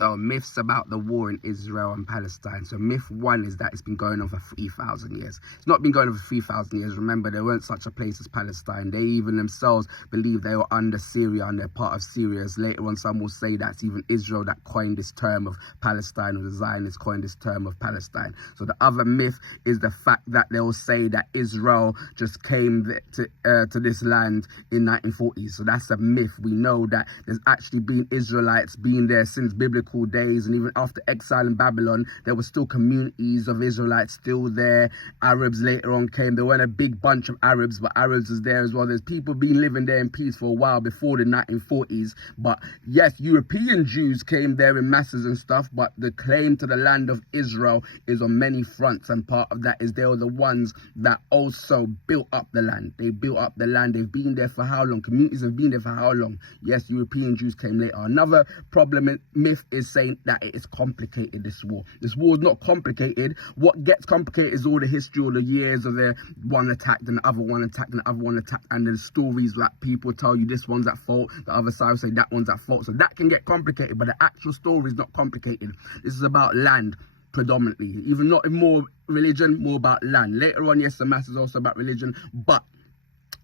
So myths about the war in Israel and Palestine. So myth one is that it's been going on for 3,000 years. It's not been going on for 3,000 years. Remember, there weren't such a place as Palestine. They even themselves believe they were under Syria and they're part of Syria. As later on, some will say that's even Israel that coined this term of Palestine, or the Zionists coined this term of Palestine. So the other myth is the fact that they'll say that Israel just came to this land in 1940s. So that's a myth. We know that there's actually been Israelites being there since biblical days, and even after exile in Babylon, there were still communities of Israelites still there. Arabs later on came. There weren't a big bunch of Arabs, but Arabs was there as well. There's people been living there in peace for a while before the 1940s. But yes, European Jews came there in masses and stuff, but the claim to the land of Israel is on many fronts, and part of that is they were the ones that also built up the land. They built up the land. They've been there for how long? Communities have been there for how long? Yes, European Jews came later. Another problem myth is saying that it is complicated, this war. This war is not complicated. What gets complicated is all the history, all the years of the one attacked and the other one attacked and the other one attacked, and the stories like people tell you this one's at fault, the other side will say that one's at fault. So that can get complicated, but the actual story is not complicated. This is about land predominantly, even not more religion, more about land. Later on, yes, the mass is also about religion, but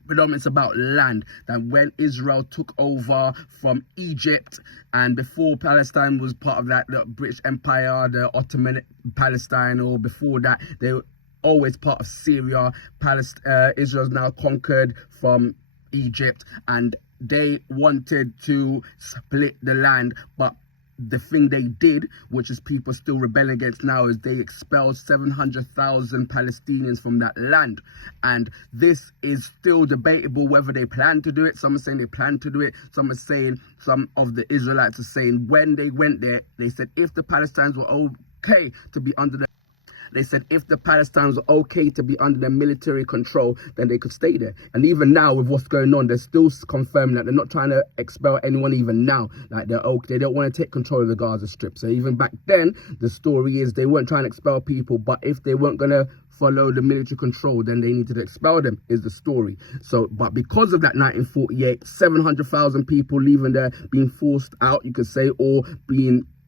predominantly it's about land. That when Israel took over from Egypt, and before Palestine was part of that, the British Empire, the Ottoman Palestine, or before that, they were always part of Syria. Israel's now conquered from Egypt, and they wanted to split the land, but the thing they did, which is people still rebelling against now, is they expelled 700,000 Palestinians from that land. And this is still debatable whether they plan to do it. Some are saying they plan to do it. Some are saying, some of the Israelites are saying when they went there, they said if the Palestinians were okay to be under the military control, then they could stay there. And even now, with what's going on, they're still confirming that they're not trying to expel anyone even now. Like, they don't want to take control of the Gaza Strip. So even back then, the story is they weren't trying to expel people, but if they weren't going to follow the military control, then they needed to expel them, is the story. So, but because of that 1948, 700,000 people leaving there, being forced out, you could say, or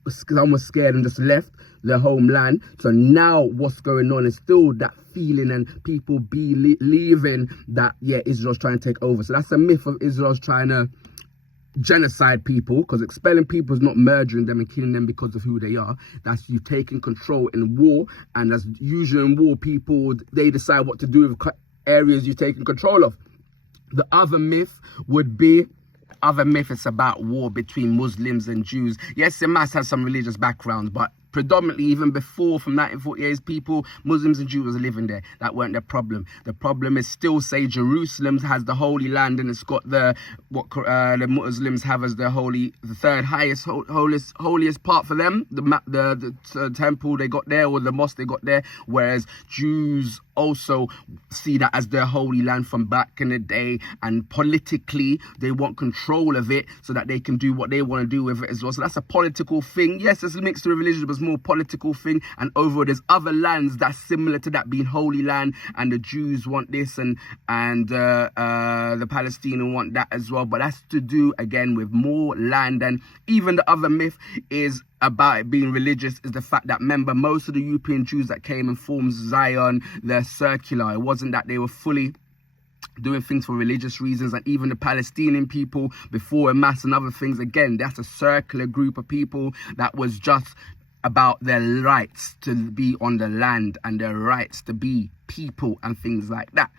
some were scared and just left their homeland. So now what's going on is still that feeling, and people believing that, yeah, Israel's trying to take over. So that's a myth of Israel's trying to genocide people, because expelling people is not murdering them and killing them because of who they are. That's you taking control in war, and as usual in war, people, they decide what to do with areas you're taking control of. The other myth would be, it's about war between Muslims and Jews. Yes, it must have some religious backgrounds, but predominantly, even before, from 1948, people, Muslims and Jews, were living there. That weren't the problem. The problem is still, say, Jerusalem has the Holy Land, and it's got the Muslims have as the third highest, holiest part for them, the temple they got there, or the mosque they got there, whereas Jews also see that as their holy land from back in the day, and politically they want control of it so that they can do what they want to do with it as well. So that's a political thing. Yes, it's mixed with religion, but it's more political thing. And overall, there's other lands that's similar to that being holy land, and the Jews want this, and the Palestinians want that as well. But that's to do again with more land. And even the other myth is about it being religious, is the fact that, remember, most of the European Jews that came and formed Zion, they're circular. It wasn't that they were fully doing things for religious reasons. And even the Palestinian people before Hamas and other things, again, that's a circular group of people that was just about their rights to be on the land and their rights to be people and things like that.